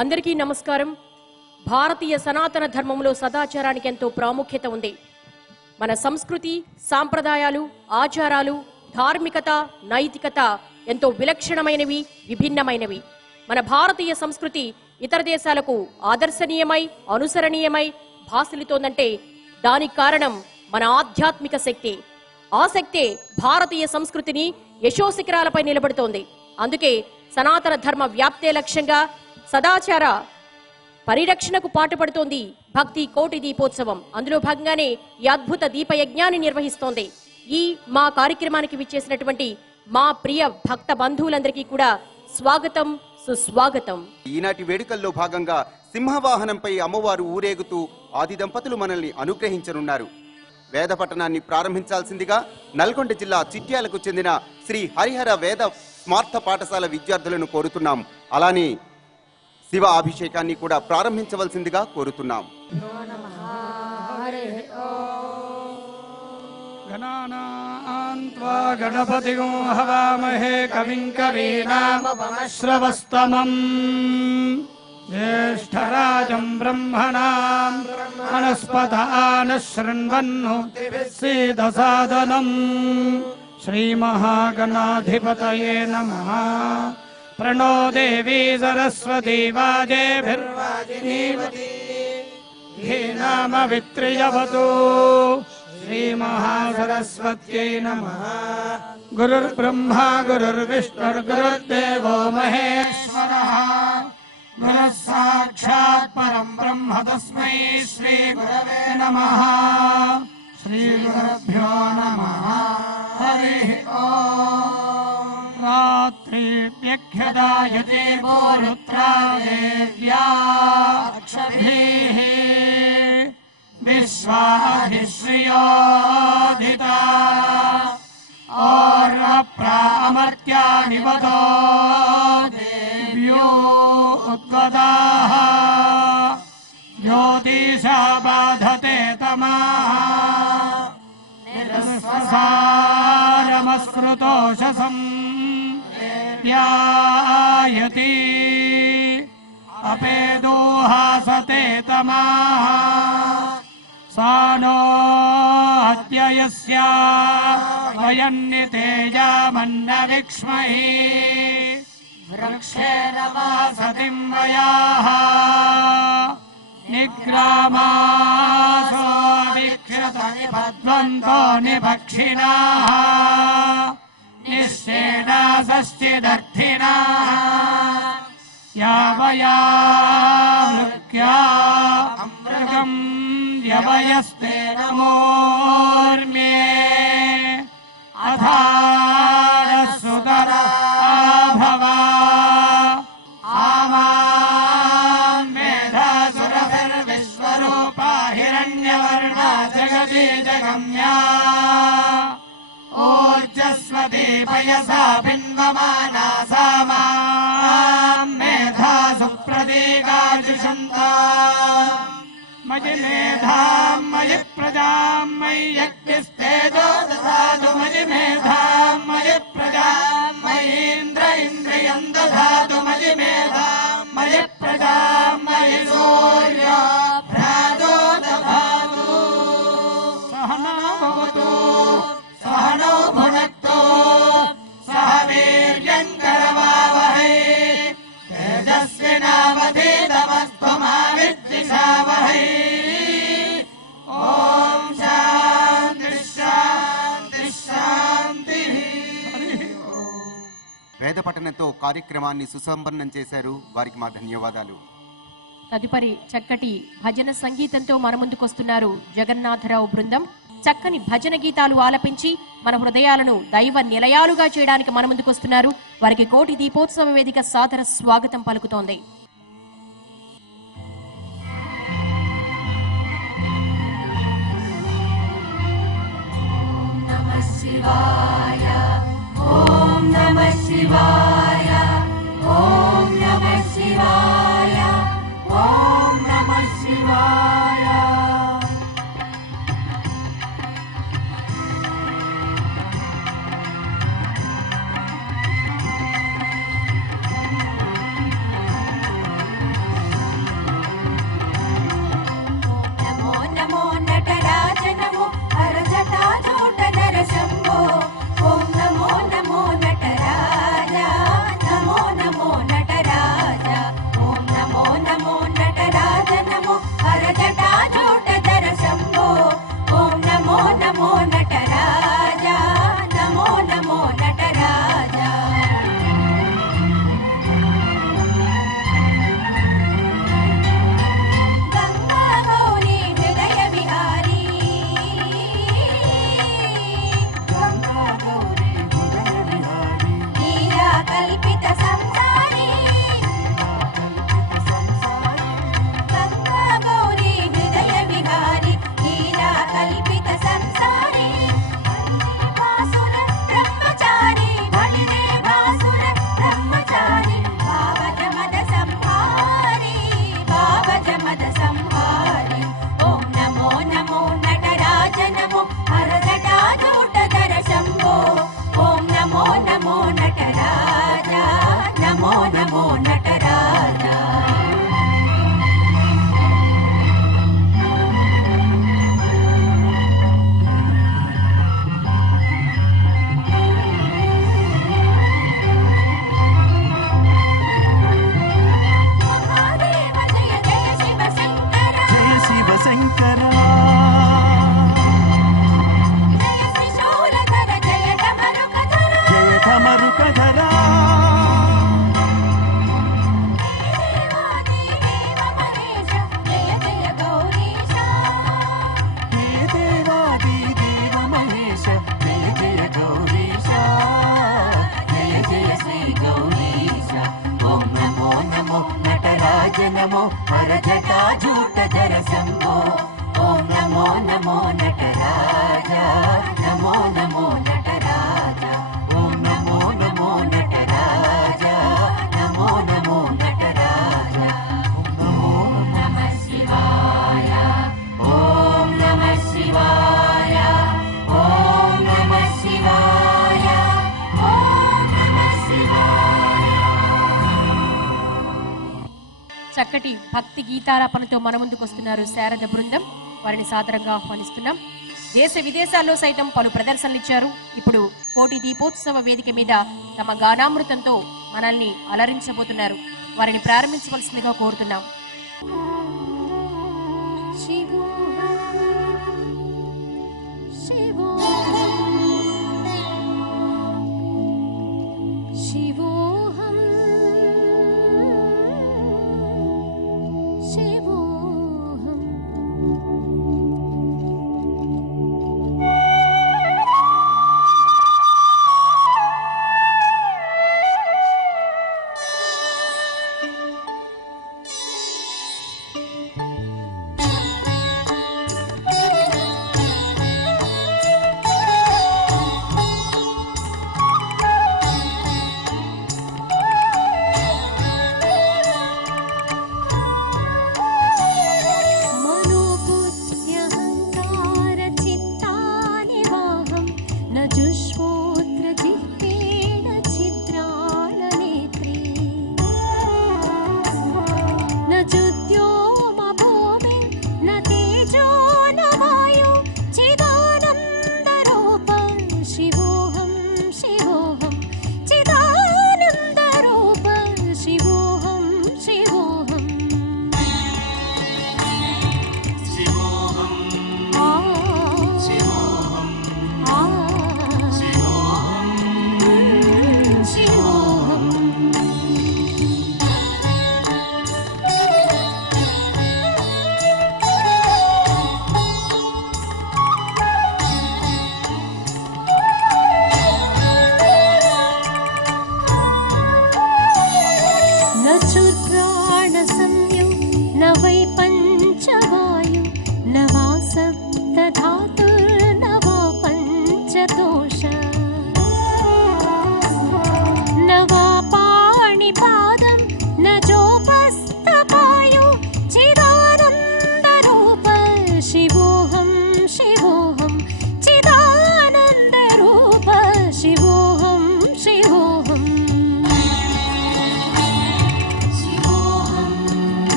అందరికీ నమస్కారం. భారతీయ సనాతన ధర్మంలో సదాచారానికి ఎంతో ప్రాముఖ్యత ఉంది. మన సంస్కృతి, సాంప్రదాయాలు, ఆచారాలు, ధార్మికత, నైతికత ఎంతో విలక్షణమైనవి, విభిన్నమైనవి. మన భారతీయ సంస్కృతి ఇతర దేశాలకు ఆదర్శనీయమై, అనుసరణీయమై భాసిల్లుతోందంటే దానికి కారణం మన ఆధ్యాత్మిక శక్తి. ఆ శక్తే భారతీయ సంస్కృతిని యశోశిఖరాలపై నిలబెడుతోంది. అందుకే సనాతన ధర్మ వ్యాప్తే లక్ష్యంగా సదాచార పరిరక్షణకు పాటుపడుతోంది భక్తి కోటి దీపోత్సవం. అందులో భాగంగానే ఈ అద్భుత దీపయజ్ఞాన్ని నిర్వహిస్తోంది. ఈ మా కార్యక్రమానికి విచ్చేసినటువంటి మా ప్రియ భక్త బంధువులందరికీ కూడా స్వాగతం, సుస్వాగతం. ఈనాటి వేడుకల్లో భాగంగా సింహవాహనంపై అమ్మవారు ఊరేగుతూ ఆది దంపతులు మనల్ని అనుగ్రహించనున్నారు. వేద పఠనాన్ని ప్రారంభించాల్సిందిగా నల్గొండ జిల్లా చిట్యాలకు చెందిన శ్రీ హరిహర వేద స్మార్థ పాఠశాల విద్యార్థులను కోరుతున్నాం. అలానే శివ అభిషేకాన్ని కూడా ప్రారంభించవలసిందిగా కోరుతున్నాం. గణపతిగో హవామహే కవిం కవీనామపమశ్రవస్తమం జ్యేష్ఠరాజం బ్రహ్మణాం వనస్పతాన శృణ్వన్నో సీదసాదనం శ్రీమహాగణాధిపతయే నమః. ప్రణో దేవీ సరస్వతీ వాజేభిర్వాజినీవతి ధీనామవిత్రియవతు. శ్రీమహాసరస్వత్యై నమః. గురుర్బ్రహ్మా గురుర్విష్ణుర్గురుర్దేవో మహేశ్వరః. గురుః సాక్షాత్ పరం బ్రహ్మ తస్మై శ్రీ గురవే నమః. శ్రీ గురుభ్యో నమః. హరి ఓం. రాత్రివ్యఖ్యదాయతే గోరుత్రా దేవ్యా అక్షభిః విశ్వాధిశ్రియోధితా ఓర్వప్రామర్త్యానివదో దేవ్యో ఉద్గదాః. జ్యోతిషా బాధతే తమాః నిరస్వసారమస్కృతోషసం దేవ్యాయతి అపేదోహాసతే తమాః. సానో అద్యయస్యా వయన్నితేజామన్న విక్ష్మహి వృక్షేణ వాసతిం వయాః. నిగ్రామాసో వీక్షత నిబధ్వంతో నిభక్షిణాః నిశ్చేనాసశ్చిదర్థినాః. యావయా మృగ్యా అమృగం యవయస్తే నమోర్మ్యే అథారసుదరా భవ. ఆమాం మేధాసురభిర్విశ్వరూపా హిరణ్యవర్ణా జగదీజగమ్యా. ఓర్జస్వతి పయసా భిన్వమానా సా మాం మేధాసు ప్రదీగాజుషంతా. మయి మేధాం మయి ప్రజాం మయి యజ్ఞస్తేజో దదాతు. మయి మేధాం మయి ప్రజాం మయీంద్ర ఇంద్రియం దదాతు. మయి మేధాం మయి ప్రజాం మయి సూర్య భ్రాజో దదాతు. సహనా భవతు సహనౌ భునక్తు సహ వీర్యం కరవావహై తేజస్వినావధీతమస్తు మా విద్విషావహై. ఓం శాంతి శాంతి శాంతి. వేద పఠనంతో కార్యక్రమాన్ని సుసంపన్నం చేశారు. వారికి మా ధన్యవాదాలు. తదుపరి చక్కటి భజన సంగీతంతో మన ముందుకొస్తున్నారు జగన్నాథరావు బృందం. చక్కని భజన గీతాలు ఆలపించి మన హృదయాలను దైవ నిలయాలుగా చేయడానికి మన ముందుకొస్తున్నారు. వారికి కోటి దీపోత్సవ వేదిక సాదర స్వాగతం పలుకుతోంది. శివాయ ఓం నమః శివాయ ఓం నమః శివాయ ఓం నమః శివాయ. గౌరీశ జయ జయ గౌరీశ జయ జయ శ్రీ గౌరీశ ఓం నమో నమో నటరాజ నమో వరజటాజూటధర శంభో ఓం నమో నమో నటరాజ నమో నమో నటరాజ ఓం నమో నమో నటరాజ నమో నమో నటరాజ ఓం నమః శివాయ ఓం నమః శివాయ ఓం నమః శివాయ ఓం నమః శివాయ. చక్కటి భక్తి గీతారాపణతో మన ముందుకు వస్తున్నారు శారద బృందం. వారిని సాదరంగా ఆహ్వానిస్తున్నాం. దేశ విదేశాల్లో సైతం పలు ప్రదర్శనలు ఇచ్చారు. ఇప్పుడు కోటి దీపోత్సవ వేదిక మీద తమ గానామృతంతో మనల్ని అలరించబోతున్నారు. వారిని ప్రారంభించవలసిందిగా కోరుతున్నాం.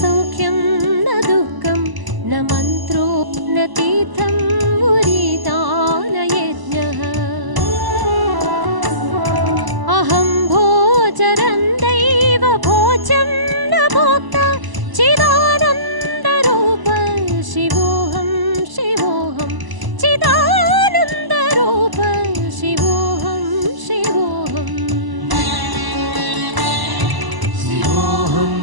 सौख्यं न दुःखं न मन्त्रो न तीर्थं मुरीदानयज्ञः अहं भोजरन्दैव भोजं न भोक्ता चिदानन्दरूप शिवोऽहं शिवोऽहं चिदानन्दरूप शिवोऽहं शिवोऽहं शिवोऽहं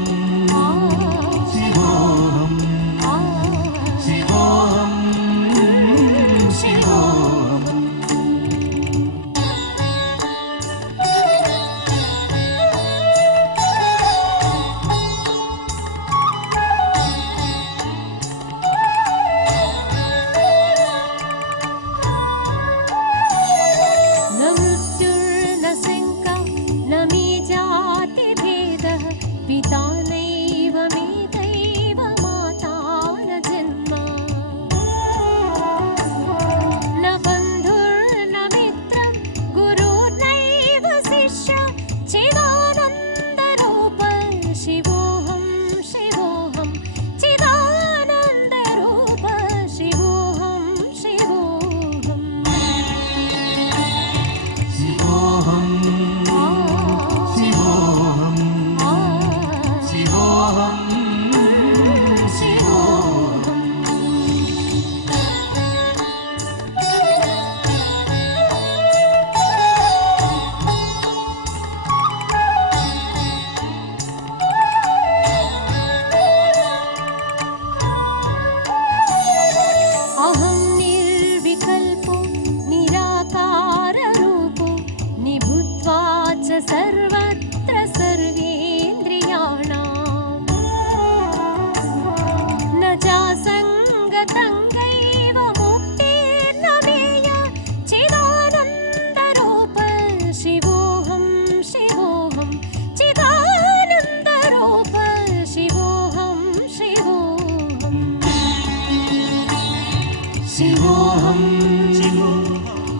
శివోహం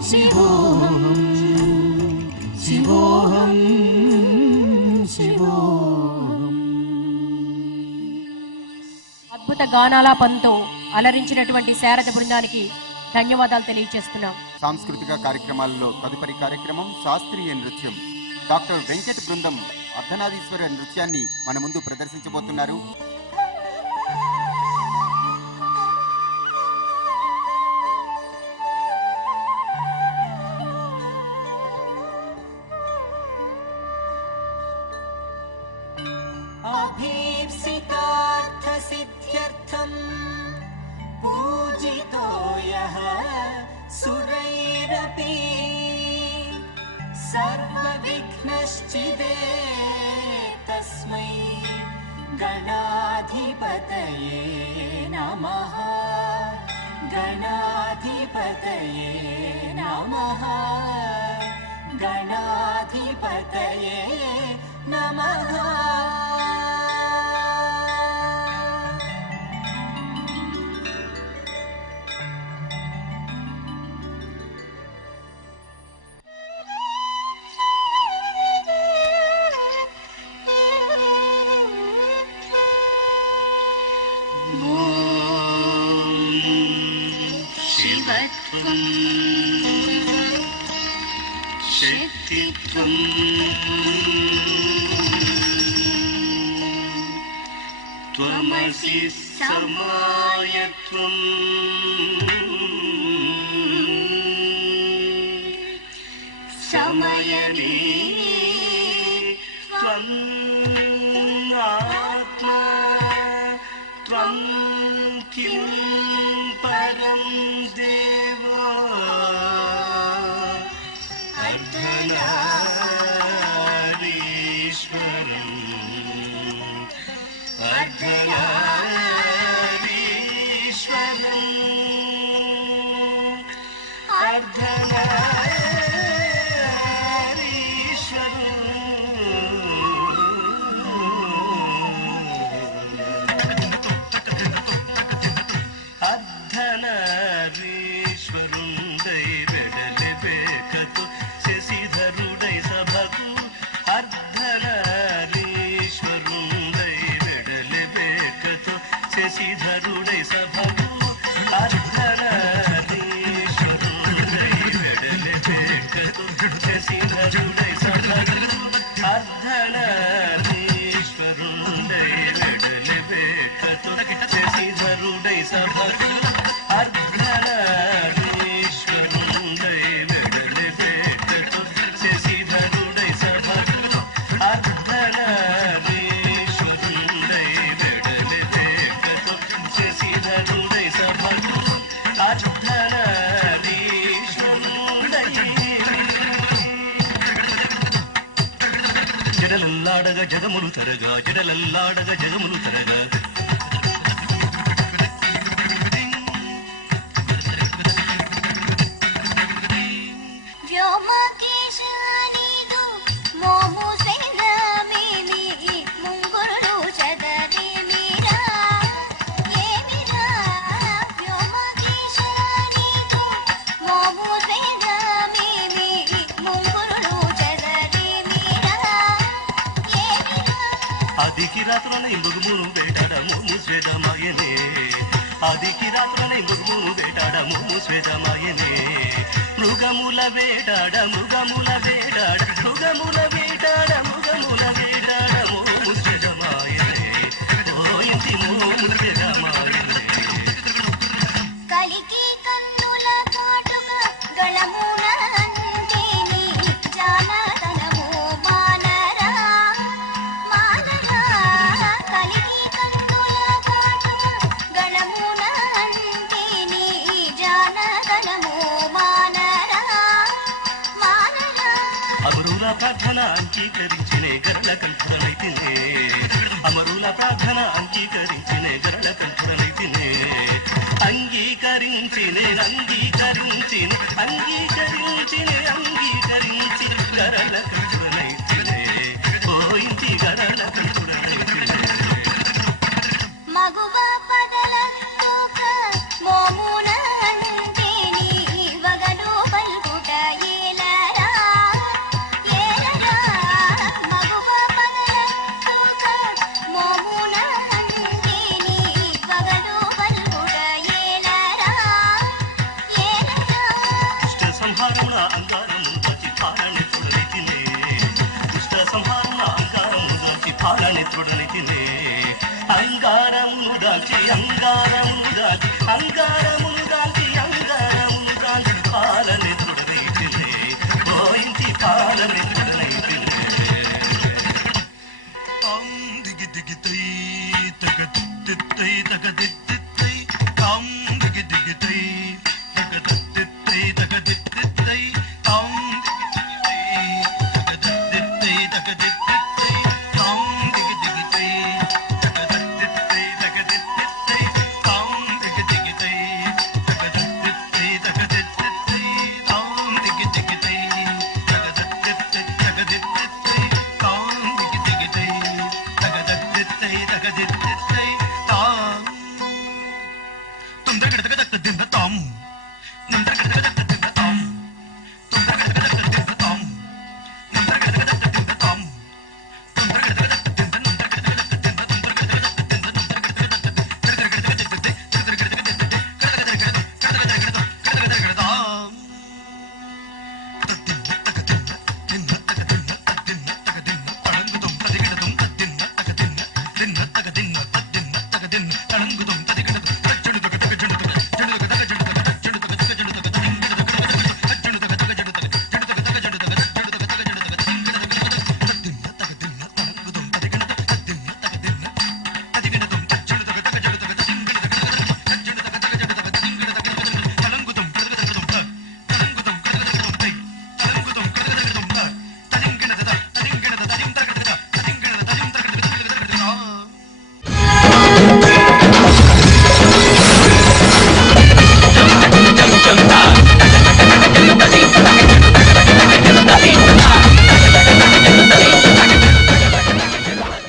శివోహం శివోహం శివోహం. అద్భుత గానాలాపంతో అలరించినటువంటి శారద బృందానికి ధన్యవాదాలు తెలియజేస్తున్నాం. సాంస్కృతిక కార్యక్రమాలలో తదుపరి కార్యక్రమం శాస్త్రీయ నృత్యం. డాక్టర్ వెంకట్ బృందం అర్ధనారీశ్వర నృత్యాన్ని మన ముందు ప్రదర్శించబోతున్నారు. अभीप्सितार्थसिद्ध्यर्थं पूजितो यः सुरैरपि सर्वविघ्नश्चिदे तस्मै गणाधिपतये नमः गणाधिपतये नमः गणाधिपतये नमः. शिवत्वं शक्तित्वं त्वमसि समायत्वं समयने त्वं आत्मा त्वं किं परं देवो अर्धनारीश्वरम् अर्धनारीश्वरम् అర్ధనారీశ్వరుండై వెడలిబేకతు శశిధరుడై సభకు అర్ధనారీశ్వరుండై వెడలిబేకతు శశిధరుడై సభకు అర్ధనారీశ్వరుండై వెడలిబేకతు శశిధరుడై సభకు అర్ధనారీశ్వరుండై వెడలిబేకతు శశిధరుడై సభకు అర్ధనారీశ్వరుండై వెడలిబేకతు శశిధరుడై సభకు అర్ధనారీశ్వరుండై వెడలిబేకతు శశిధరుడై సభకు అర్ధనారీశ్వరుండై. జడలల్లాడగ జగములు తరగా జడలల్లాడగ జగములు తరగా వ్యోమకేశానిదు మోము సేనమిని ముంగురులు చదరి మీరా ఏమిరా వ్యోమకేశానిదు మోము సేనమిని ముంగురులు చదరి మీరా ఏమిరా. ఆదికి రాత్రుల ఇంబుగుమును వేటాడము ముస్వేదమాయనే ఆదికి రాత్రుల ఇంబుగుమును వేటాడము ముస్వేదమాయనే మృగముల వేటాడ మృగముల వేటాడ మృగముల వేటాడ మృగముల వేటాడము ముస్వేదమాయనే ఓ ఇంటి ముస్వేదమాయనే. కలికి కన్నుల కాటుక గళమున అంటిని జానతనము మానరా మానరా. కలికి కన్నుల కాటుక గళమున అంటిని జానతనము మానరా మానరా. అమరుల ప్రార్థన అంగీకరించినే గరళ కంఠుడనైతినే అమరుల ప్రార్థన అంగీకరించినే గరళ కంఠుడనైతినే అంగీకరించినే అంగీకరించినే అంగీకరించినే అంగీకరించి గరళ కంఠుడనైతినే ఓ ఇంటి గరళ కంఠుడనైతినే. మగువ పదలందుక మోమున అంటి దాల్చి అంగారములు దాల్చి అంగారములు దాల్చి అంగారములు దాల్చి పాలనెత్తుడనైతినే పోయించి పాలనెత్తుడనైతినే దిగి దిగితై తగదిత్తై తగదిత్తై తాం దిగి దిగితై తగదిత్తై తగదిత్తై తాం దిగి దిగితై తగదిత్తై తాం దిగి దిగితై తగదిత్తై తగదిత్తై తాం దిగి దిగితై తగదిత్తై తగదిత్తై తాం దిగి దిగితై తగదిత్తై తగదిత్తై తాం దిగి దిగితై తగదిత్తై తగదిత్తై తాం తుందరగడగడగ దింద తాం నందరగడగడగ